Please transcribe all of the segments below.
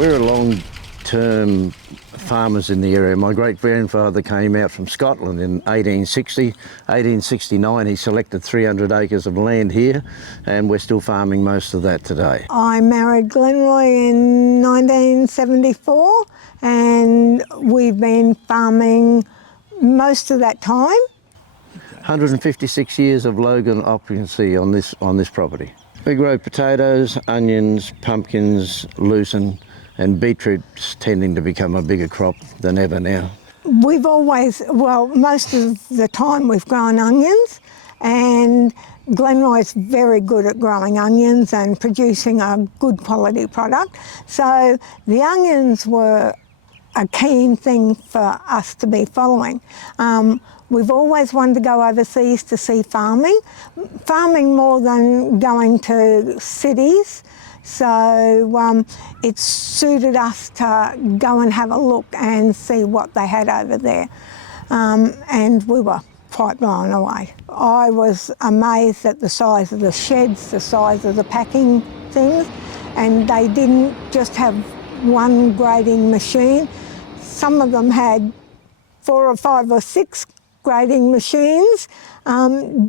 We're a long-term farmers in the area. My great-grandfather came out from Scotland in 1860. 1869 he selected 300 acres of land here, and we're still farming most of that today. I married Glenroy in 1974 and we've been farming most of that time. 156 years of Logan occupancy on this property. We grow potatoes, onions, pumpkins, lucerne, and beetroot's tending to become a bigger crop than ever now. We've always, well, most of the time we've grown onions, and Glenroy's very good at growing onions and producing a good quality product. So the onions were a keen thing for us to be following. We've always wanted to go overseas to see farming more than going to cities. So it suited us to go and have a look and see what they had over there. And we were quite blown away. I was amazed at the size of the sheds, the size of the packing things, and they didn't just have one grading machine. Some of them had 4 or 5 or 6 grading machines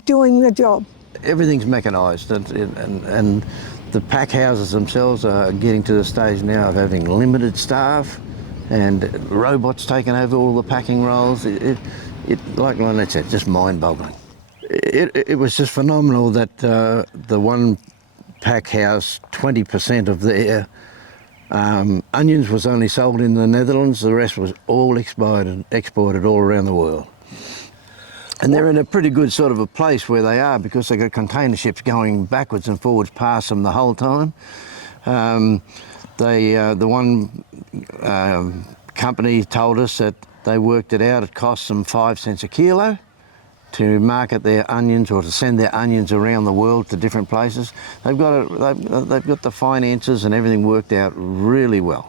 doing the job. Everything's mechanised, and the pack houses themselves are getting to the stage now of having limited staff and robots taking over all the packing roles. Like Lynette said, just mind-boggling. It was just phenomenal that the one pack house, 20% of their onions was only sold in the Netherlands. The rest was all exported all around the world. And they're in a pretty good sort of a place where they are, because they've got container ships going backwards and forwards past them the whole time. The one company told us that they worked it out, it costs them 5 cents a kilo to market their onions or to send their onions around the world to different places. They've got the finances and everything worked out really well.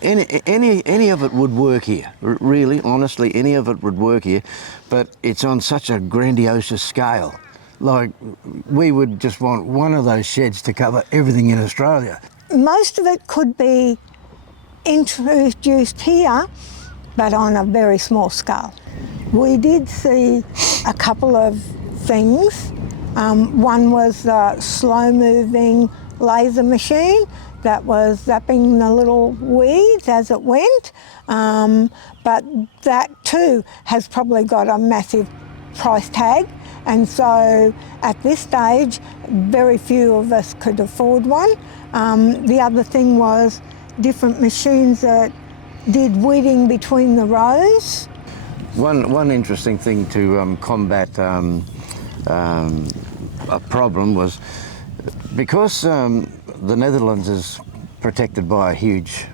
Any of it would work here, really, honestly, any of it would work here, but it's on such a grandiose scale. Like, we would just want one of those sheds to cover everything in Australia. Most of it could be introduced here, but on a very small scale. We did see a couple of things. One was a slow-moving laser machine that was zapping the little weeds as it went, but that too has probably got a massive price tag, and so at this stage very few of us could afford one. The other thing was different machines that did weeding between the rows. One interesting thing to combat a problem was, because the Netherlands is protected by a huge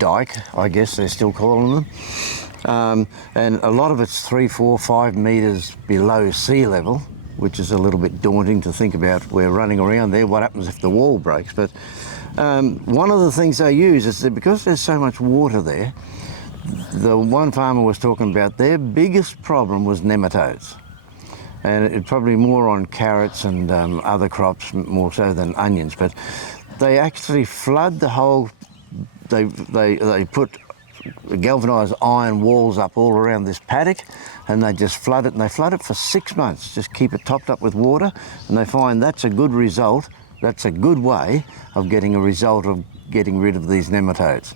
dike, I guess they're still calling them, and a lot of it's 3, 4, 5 metres below sea level, which is a little bit daunting to think about. We're running around there, what happens if the wall breaks? But one of the things they use is that because there's so much water there, the one farmer was talking about their biggest problem was nematodes. And it's probably more on carrots and other crops more so than onions, but they actually flood the whole, they put galvanised iron walls up all around this paddock, and they just flood it, and they flood it for 6 months, just keep it topped up with water, and they find that's a good result, that's a good way of getting a result of getting rid of these nematodes.